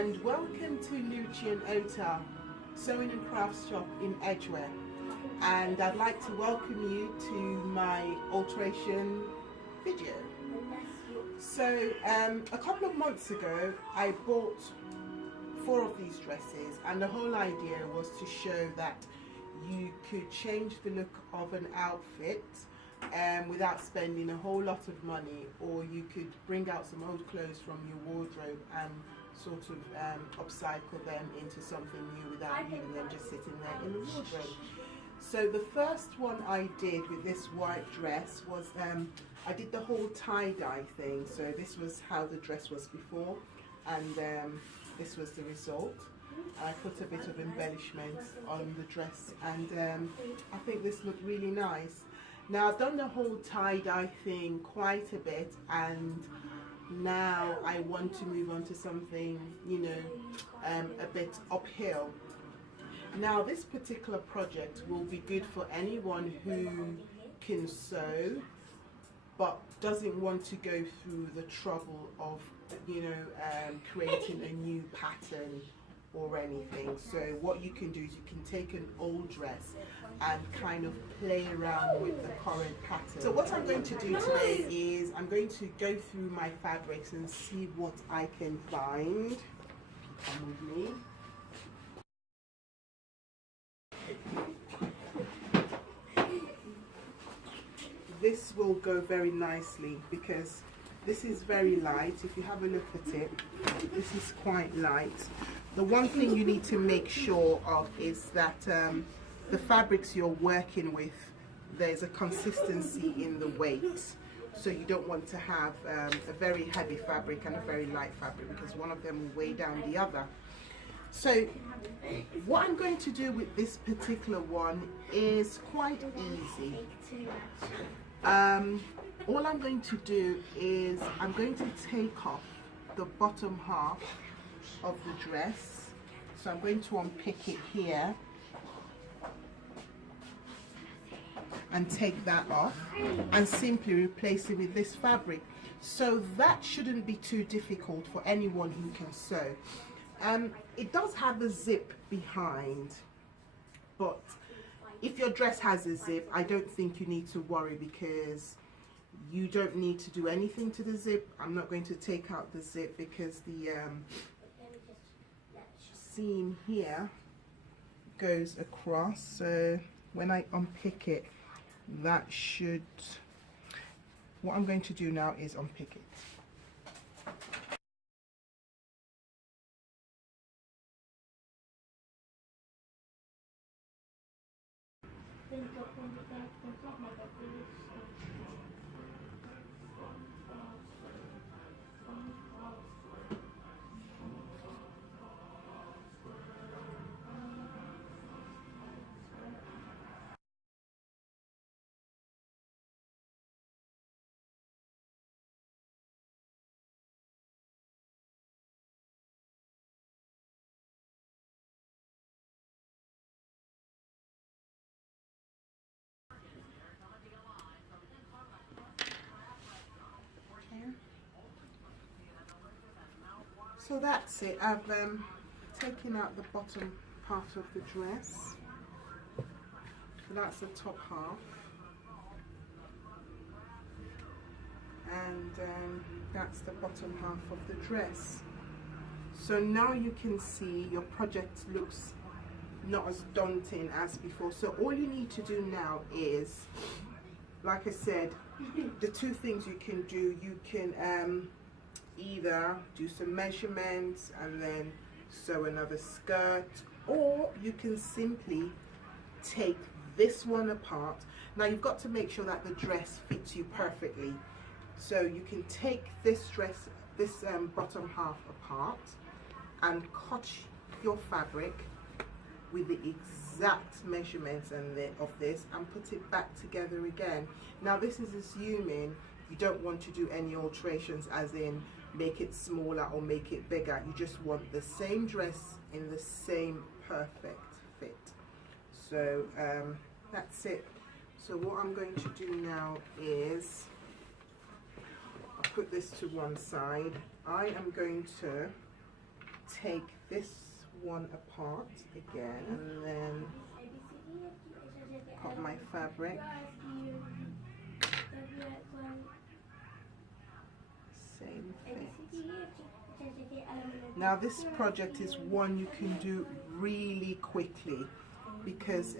and welcome to Nucci and Ota Sewing and Crafts Shop in Edgware, and I'd like to welcome you to my alteration video. So a couple of months ago I bought 4 of these dresses, and the whole idea was to show that you could change the look of an outfit without spending a whole lot of money, or you could bring out some old clothes from your wardrobe and sort of upcycle them into something new without leaving them just sitting there in the wardrobe. So the first one I did with this white dress was I did the whole tie-dye thing. So this was how the dress was before, and this was the result. I put a bit of embellishment on the dress, and I think this looked really nice. Now I've done the whole tie-dye thing quite a bit, and now I want to move on to something, you know, a bit uphill. Now this particular project will be good for anyone who can sew but doesn't want to go through the trouble of, you know, creating a new pattern or anything. So what you can do is you can take an old dress and kind of play around with the current pattern. So what I'm going to do today is I'm going to go through my fabrics and see what I can find. Come with me. This will go very nicely because this is very light. If you have a look at it, this is quite light. The one thing you need to make sure of is that the fabrics you're working with, there's a consistency in the weight. So you don't want to have a very heavy fabric and a very light fabric, because one of them will weigh down the other. So what I'm going to do with this particular one is quite easy. All I'm going to do is I'm going to take off the bottom half of the dress. So I'm going to unpick it here and take that off and simply replace it with this fabric. So that shouldn't be too difficult for anyone who can sew. It does have a zip behind, but if your dress has a zip, I don't think you need to worry, because you don't need to do anything to the zip. I'm not going to take out the zip because the seam here goes across. So when I unpick it, that should, what I'm going to do now is unpick it. So that's it. I've taken out the bottom part of the dress. So that's the top half, and that's the bottom half of the dress. So now you can see your project looks not as daunting as before. So all you need to do now is, like I said, the 2 things you can do, you can either do some measurements and then sew another skirt, or you can simply take this one apart. Now you've got to make sure that the dress fits you perfectly. So you can take this dress, this bottom half apart, and cut your fabric with the exact measurements of this, and put it back together again. Now this is assuming you don't want to do any alterations, as in make it smaller or make it bigger. You just want the same dress in the same perfect fit. So that's it. So what I'm going to do now is I'll put this to one side. I am going to take this one apart again and then cut my fabric. Same thing. Now this project is one you can do really quickly because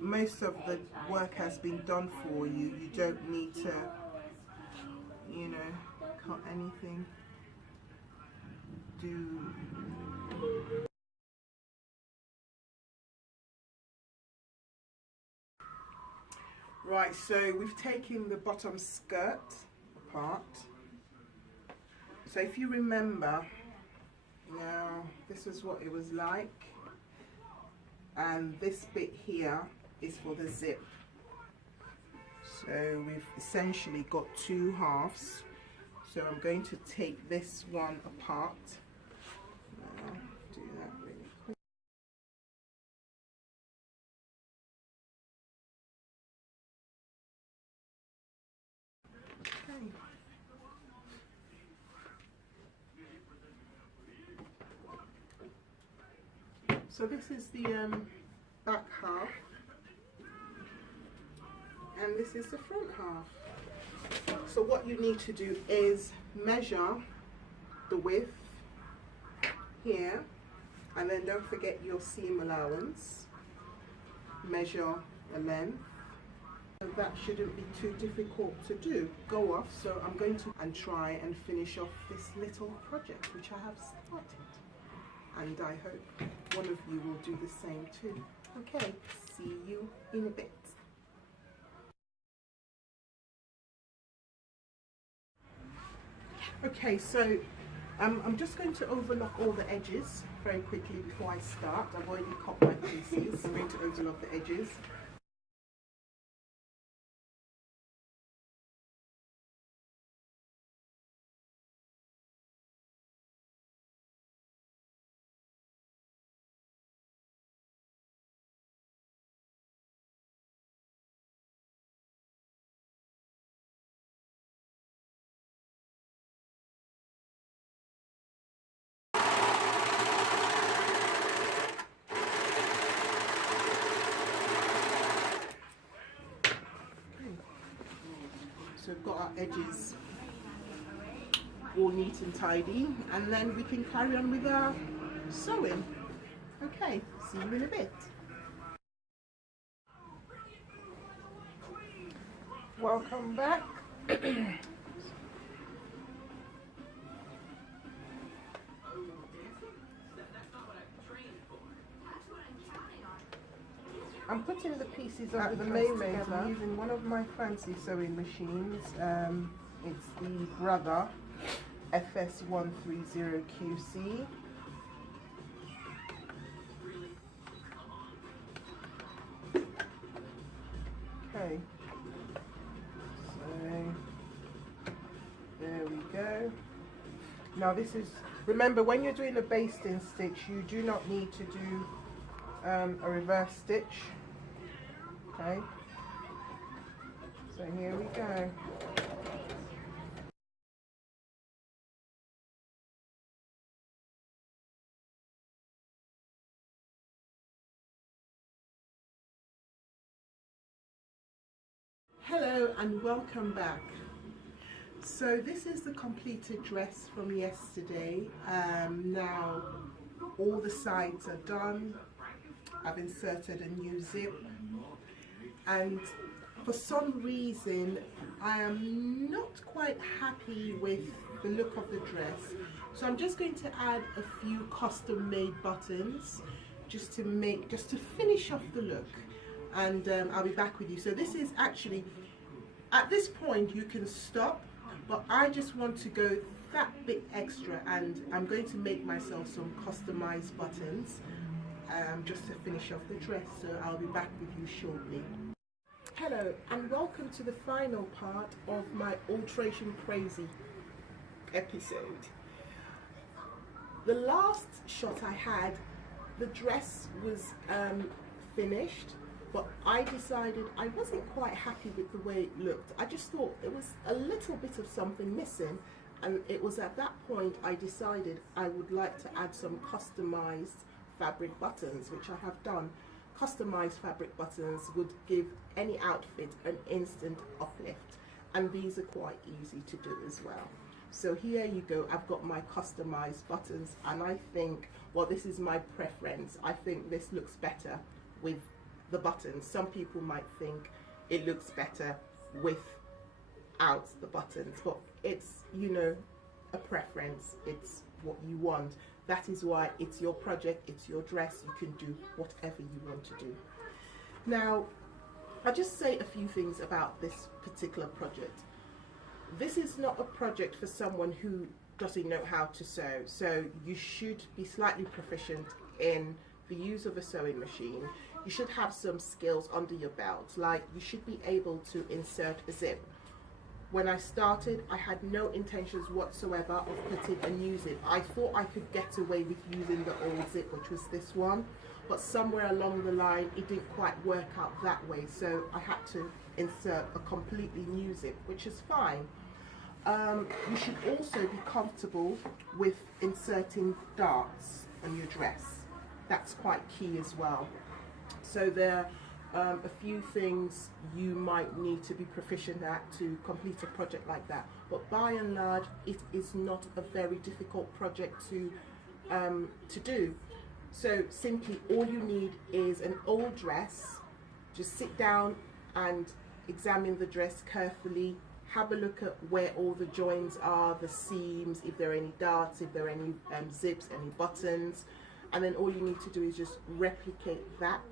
most of the work has been done for you. You don't need to, you know, cut anything. Right, so we've taken the bottom skirt apart. So if you remember, now this is what it was like, and this bit here is for the zip. So we've essentially got two halves. So I'm going to take this one apart. Now, do that really quick. Okay. So this is the back half, and this is the front half. So what you need to do is measure the width here, and then don't forget your seam allowance. Measure the length. That shouldn't be too difficult to do. Go off, so I'm going to try and finish off this little project which I have started. And I hope one of you will do the same too. Okay, see you in a bit. Okay, so I'm just going to overlock all the edges very quickly before I start. I've already cut my pieces. I'm going to overlock the edges. So we've got our edges all neat and tidy, and then we can carry on with our sewing. Okay, see you in a bit. Welcome back. I'm putting the pieces of the Makeover. I'm using one of my fancy sewing machines. It's the Brother FS130QC. Okay, so there we go. Now this is, remember when you're doing a basting stitch, you do not need to do a reverse stitch. Okay, so here we go. Hello and welcome back. So this is the completed dress from yesterday. Now all the sides are done. I've inserted a new zip, and for some reason I am not quite happy with the look of the dress, so I'm just going to add a few custom made buttons just to finish off the look, and I'll be back with you. So this is actually, at this point you can stop, but I just want to go that bit extra, and I'm going to make myself some customized buttons just to finish off the dress. So I'll be back with you shortly. Hello and welcome to the final part of my Alteration Crazy episode. The last shot I had, the dress was finished, but I decided I wasn't quite happy with the way it looked. I just thought there was a little bit of something missing, And it was at that point I decided I would like to add some customized fabric buttons, which I have done. Customized fabric buttons would give any outfit an instant uplift, and these are quite easy to do as well. So here you go, I've got my customized buttons, and I think, well, this is my preference, I think this looks better with the buttons. Some people might think it looks better without the buttons, but it's, you know, a preference, it's what you want. That is why it's your project, it's your dress, you can do whatever you want to do. Now, I'll just say a few things about this particular project. This is not a project for someone who doesn't know how to sew, so you should be slightly proficient in the use of a sewing machine. You should have some skills under your belt, like you should be able to insert a zip. When I started, I had no intentions whatsoever of putting a new zip. I thought I could get away with using the old zip, which was this one, but somewhere along the line it didn't quite work out that way, so I had to insert a completely new zip, which is fine. You should also be comfortable with inserting darts on your dress. That's quite key as well. So there are a few things you might need to be proficient at to complete a project like that, but by and large it is not a very difficult project to do. So simply all you need is an old dress. Just sit down and examine the dress carefully, have a look at where all the joins are, the seams, if there are any darts, if there are any zips, any buttons, and then all you need to do is just replicate that.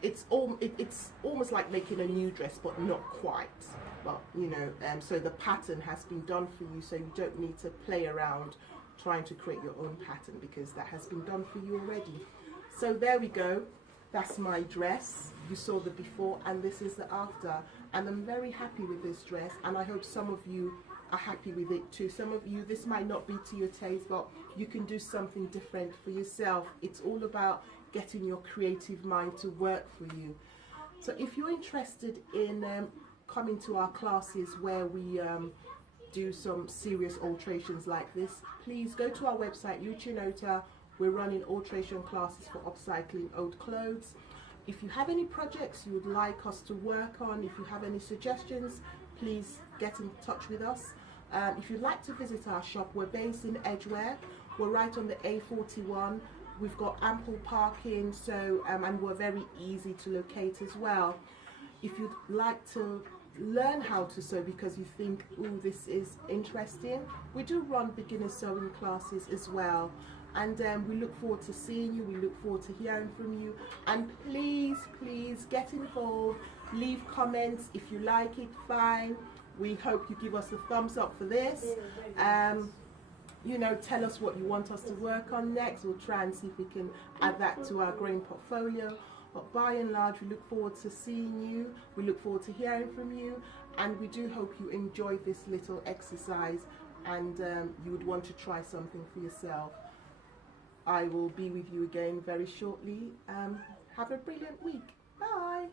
It's almost like making a new dress, but not quite. But you know, so the pattern has been done for you, so you don't need to play around trying to create your own pattern, because that has been done for you already. So there we go. That's my dress. You saw the before, and this is the after. And I'm very happy with this dress, and I hope some of you are happy with it too. Some of you, this might not be to your taste, but you can do something different for yourself. It's all about getting your creative mind to work for you. So if you're interested in coming to our classes where we do some serious alterations like this, please go to our website, Lucianota. We're running alteration classes for upcycling old clothes. If you have any projects you would like us to work on, if you have any suggestions, please get in touch with us. If you'd like to visit our shop, we're based in Edgware. We're right on the A41. We've got ample parking, so and we're very easy to locate as well. If you'd like to learn how to sew because you think, ooh, this is interesting, we do run beginner sewing classes as well. And we look forward to seeing you, we look forward to hearing from you. And please, please get involved, leave comments. If you like it, fine. We hope you give us a thumbs up for this. You know, tell us what you want us to work on next. We'll try and see if we can add that to our growing portfolio. But by and large, we look forward to seeing you. We look forward to hearing from you. And we do hope you enjoyed this little exercise and you would want to try something for yourself. I will be with you again very shortly. Have a brilliant week. Bye.